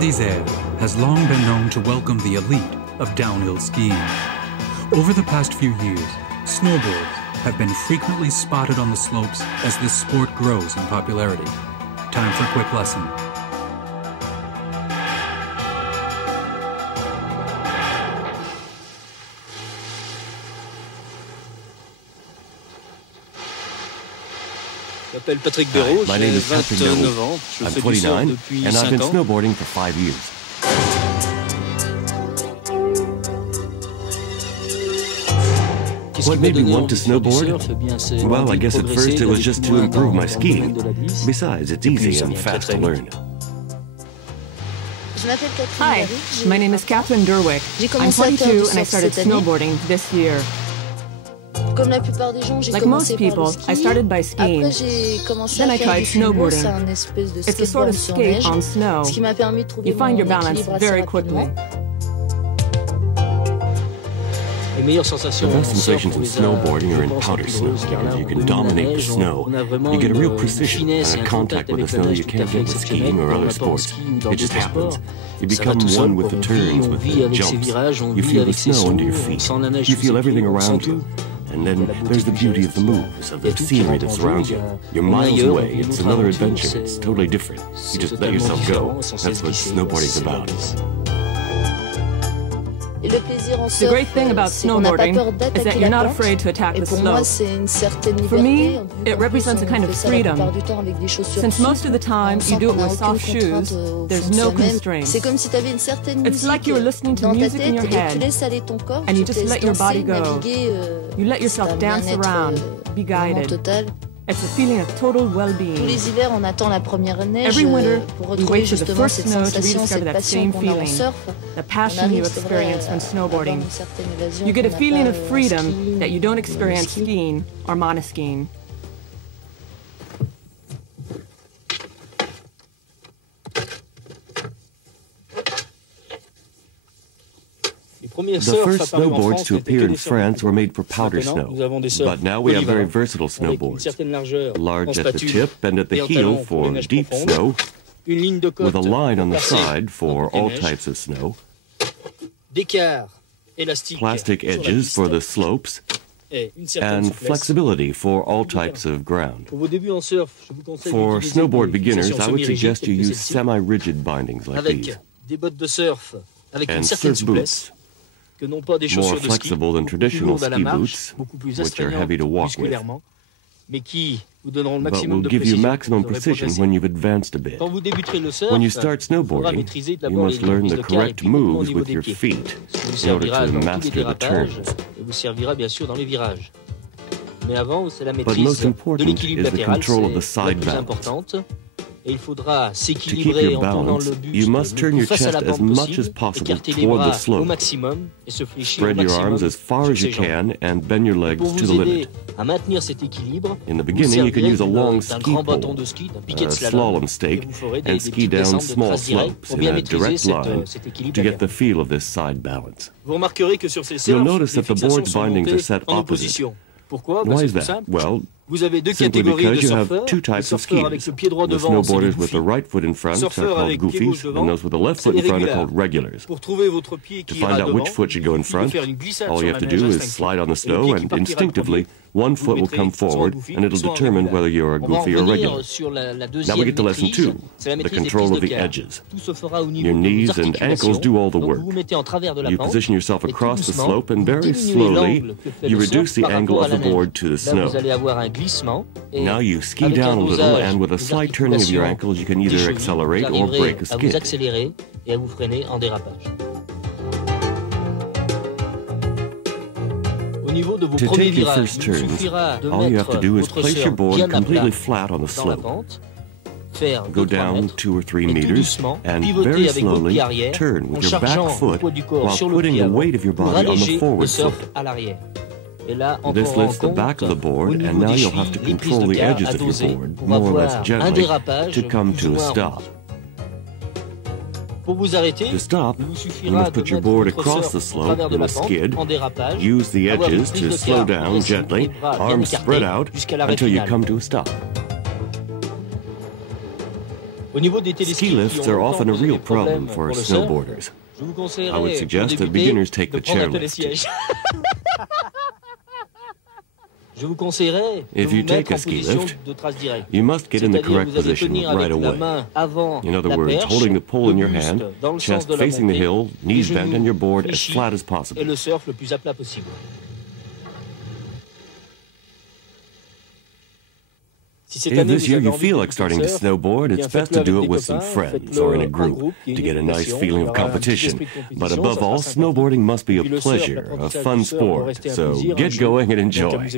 d'Isère has long been known to welcome the elite of downhill skiing. Over the past few years, snowboards have been frequently spotted on the slopes as this sport grows in popularity. Time for a quick lesson. Hi, my name is Patrick Berraud. I'm 29 and I've been snowboarding for 5 years. What made me want to snowboard? Well, I guess at first it was just to improve my skiing. Besides, it's easy and fast to learn. Hi, my name is Catherine Derwick. I'm 22 and I started snowboarding this year. Like most people, I started by skiing. Then I tried snowboarding. It's a sort of skate on snow. You find your balance very quickly. The best sensations in snowboarding are in powder snow, because you can dominate the snow. You get a real precision and a contact with the snow you can't get with skiing or other sports. It just happens. You become one with the turns, with the jumps. You feel the snow under your feet. You feel everything around you. And then there's the beauty of the moves, of the scenery that surrounds you. You're miles away, it's another adventure, it's totally different. You just let yourself go. That's what snowboarding's about. The great thing about snowboarding is that you're not afraid to attack the slope. For me, it represents a kind of freedom. Since most of the time you do it with soft shoes, there's no constraints. It's like you're listening to music in your head, and you just let your body go. You let yourself dance around, be guided. It's a feeling of total well-being. Every winter, we wait for the first snow to rediscover that same feeling, the passion you experience when snowboarding. You get a feeling of freedom that you don't experience skiing or monoskiing. The first snowboards to appear in France were made for powder snow, but now we have very versatile snowboards, large at the tip and at the heel for deep snow, with a line on the side for all types of snow, plastic edges for the slopes, and flexibility for all types of ground. For snowboard beginners, I would suggest you use semi-rigid bindings like these, and surf boots. More flexible than traditional ski boots, which are heavy to walk with, but will give you maximum precision when you've advanced a bit. When you start snowboarding, you must learn the correct moves with your feet in order to master the turns. But most important is the control of the side balance. To keep your balance, you must turn your chest as much as possible toward the slope. Spread your arms as far as you can and bend your legs to the limit. In the beginning, you can use a long ski pole, a slalom stake, and ski down small slopes in a direct line to get the feel of this side balance. You'll notice that the board's bindings are set opposite. Why is that? Well, simply because you have two types of skiers. The snowboarders with the right foot in front are called goofies, and those with the left foot in front are called regulars. To find out which foot should go in front, all you have to do is slide on the snow, and instinctively, one foot will come forward, and it'll determine whether you're a goofy or regular. Now we get to lesson 2, the control of the edges. Your knees and ankles do all the work. You position yourself across the slope, and very slowly, you reduce the angle of the board to the snow. Now you ski down a little, and with a slight turning of your ankles, you can either accelerate or break a skid. To take your first turns, all you have to do is place your board completely flat on the slope. Go down 2 or 3 meters and very slowly turn with your back foot while putting the weight of your body on the forward foot. This lifts the back of the board, and now you'll have to control the edges of your board, more or less gently, to come to a stop. To stop, you must put your board across the slope in a skid, use the edges to slow down gently, arms spread out, until you come to a stop. Ski lifts are often a real problem for snowboarders. I would suggest that beginners take the chairlift. If you take a ski lift, you must get in the correct position right away. In other words, holding the pole in your hand, chest facing the hill, knees bent, and your board as flat as possible. If this year you feel like starting to snowboard, it's best to do it with some friends or in a group to get a nice feeling of competition. But above all, snowboarding must be a pleasure, a fun sport. So get going and enjoy.